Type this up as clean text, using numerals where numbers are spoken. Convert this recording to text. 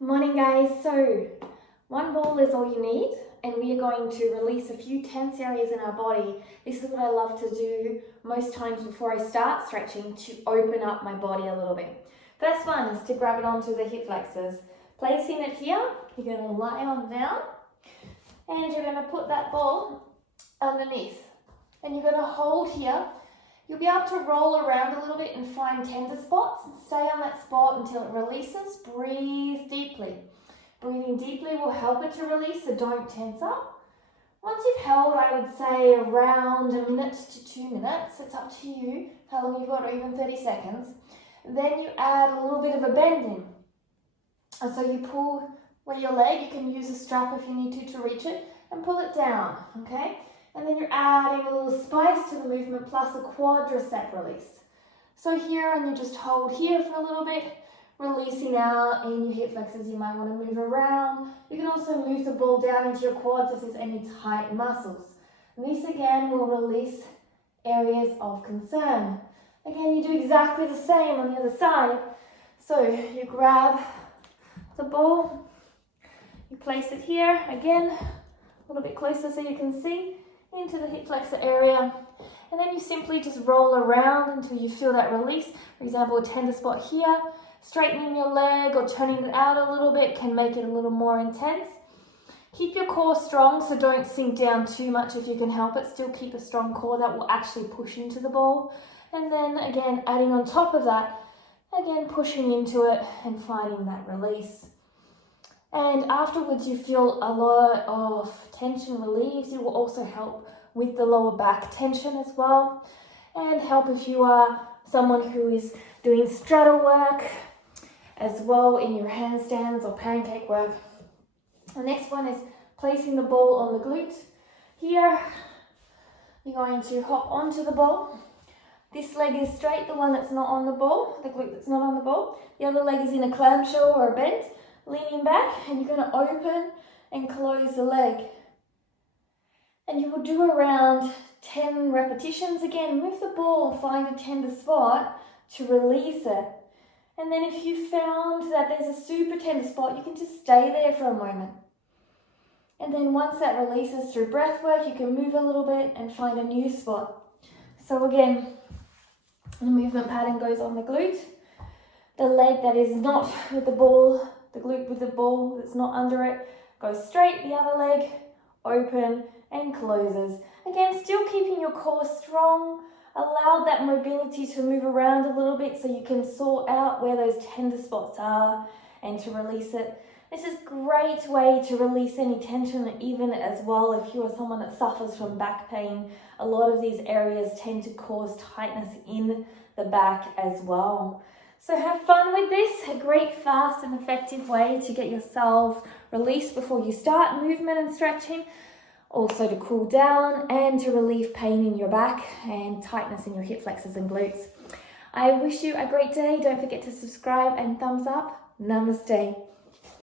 Morning guys, so one ball is all you need and we are going to release a few tense areas in our body. This is what I love to do most times before I start stretching to open up my body a little bit. First one is to grab it onto the hip flexors. Placing it here, you're going to lie on down and you're going to put that ball underneath. And you're going to hold here. You'll be able to roll around a little bit and find tender spots and stay on that spot until it releases. Breathe deeply. Breathing deeply will help it to release, so don't tense up. Once you've held, I would say around a minute to 2 minutes. It's up to you how long you've got, or even 30 seconds. Then you add a little bit of a bend in. And so you pull where your leg, you can use a strap if you need to reach it, and pull it down, okay? And then you're adding a little spice to the movement plus a quadricep release. So here, and you just hold here for a little bit, releasing out in your hip flexors. You might want to move around. You can also move the ball down into your quads if there's any tight muscles. And this again will release areas of concern. Again, you do exactly the same on the other side. So you grab the ball, you place it here, again, a little bit closer so you can see, into the hip flexor area, and then you simply just roll around until you feel that release. For example, a tender spot here, straightening your leg or turning it out a little bit can make it a little more intense. Keep your core strong, so don't sink down too much if you can help it. Still keep a strong core that will actually push into the ball. And then again, adding on top of that, again pushing into it and finding that release. And afterwards you feel a lot of tension relieves. It will also help with the lower back tension as well, and help if you are someone who is doing straddle work as well in your handstands or pancake work. The next one is placing the ball on the glute. Here you're going to hop onto the ball. This leg is straight, the one that's not on the ball, the glute that's not on the ball. The other leg is in a clamshell or a bend. Leaning back, and you're going to open and close the leg. And you will do around 10 repetitions. Again, move the ball, find a tender spot to release it. And then if you found that there's a super tender spot, you can just stay there for a moment. And then once that releases through breath work, you can move a little bit and find a new spot. So again, the movement pattern goes on the glute. The leg that is not with the ball, the glute with the ball that's not under it, goes straight, the other leg open and closes. Again, still keeping your core strong. Allow that mobility to move around a little bit so you can sort out where those tender spots are and to release it. This is a great way to release any tension, even as well if you are someone that suffers from back pain. A lot of these areas tend to cause tightness in the back as well. So have fun with this, a great, fast and effective way to get yourself released before you start movement and stretching. Also to cool down and to relieve pain in your back and tightness in your hip flexors and glutes. I wish you a great day. Don't forget to subscribe and thumbs up. Namaste.